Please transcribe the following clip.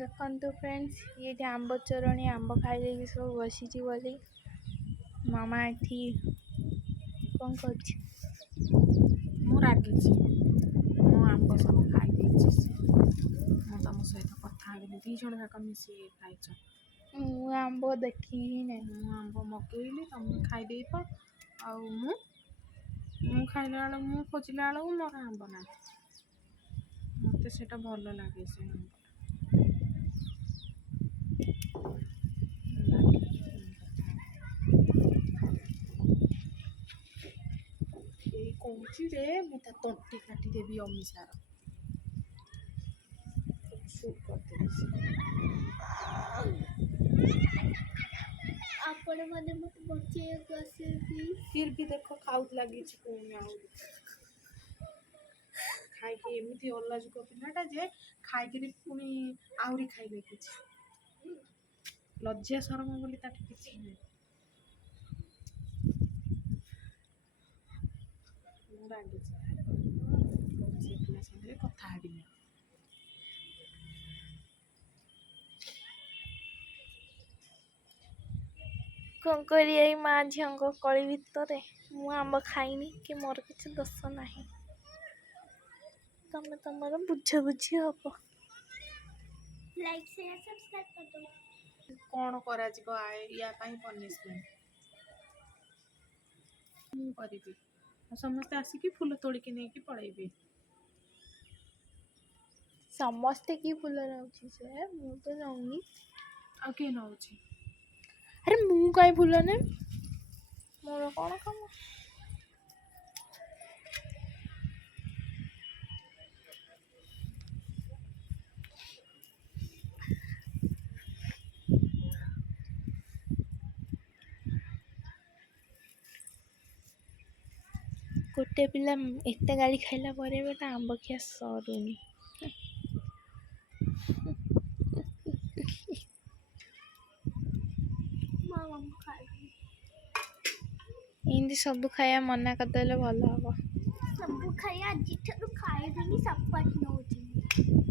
देखो फ्रेंड्स ये आंब चोरणी आंब खाई सब बसी बोली मामा एठी कौन कर रागिची मो आंब सब खाई मु तुम सहित कथा दी जन जाक मिसी खाइच मु आंब देखी ही नहीं मु आंब मगेली तुम खाई मु खाइला बेलू मु खोजिला बेलू मोर आंब ना मत से भल लगे से कौची रे मु तंटी काटिदेवी अमिशार शूट करदेवी आपण माने मत बचे कैसे फिर भी देखो खाउत लगी खाई एमती अलाजुक पिलाटा जे खाई पुणी आहरी खाई लगी लज्जा शरम बोली ताठी किसी नहीं पिला साथ कथा हेबी कौन करी माँ झी कली भितर मु आंब खाइनी कि मोर किसी दोष ना तमें तुम बुझ बुझी हम लाइक शेयर सब्सक्राइब कर दो कौन करा या पनिशमेंट मु करी समस्ते आसिकी फूल तोड़िकी नहीं पड़ेबे समस्ते की फूल नौची से मु तो जाऊनी आ के नौ अरे मु कहीं फूल ने मोर कौन काम गोटे पिला एत गाड़ी खाइला बेटा आंब खिया सरुनी इनती सब खाया मना करदे भल हम सब खाया आज खाइबी सपट नौ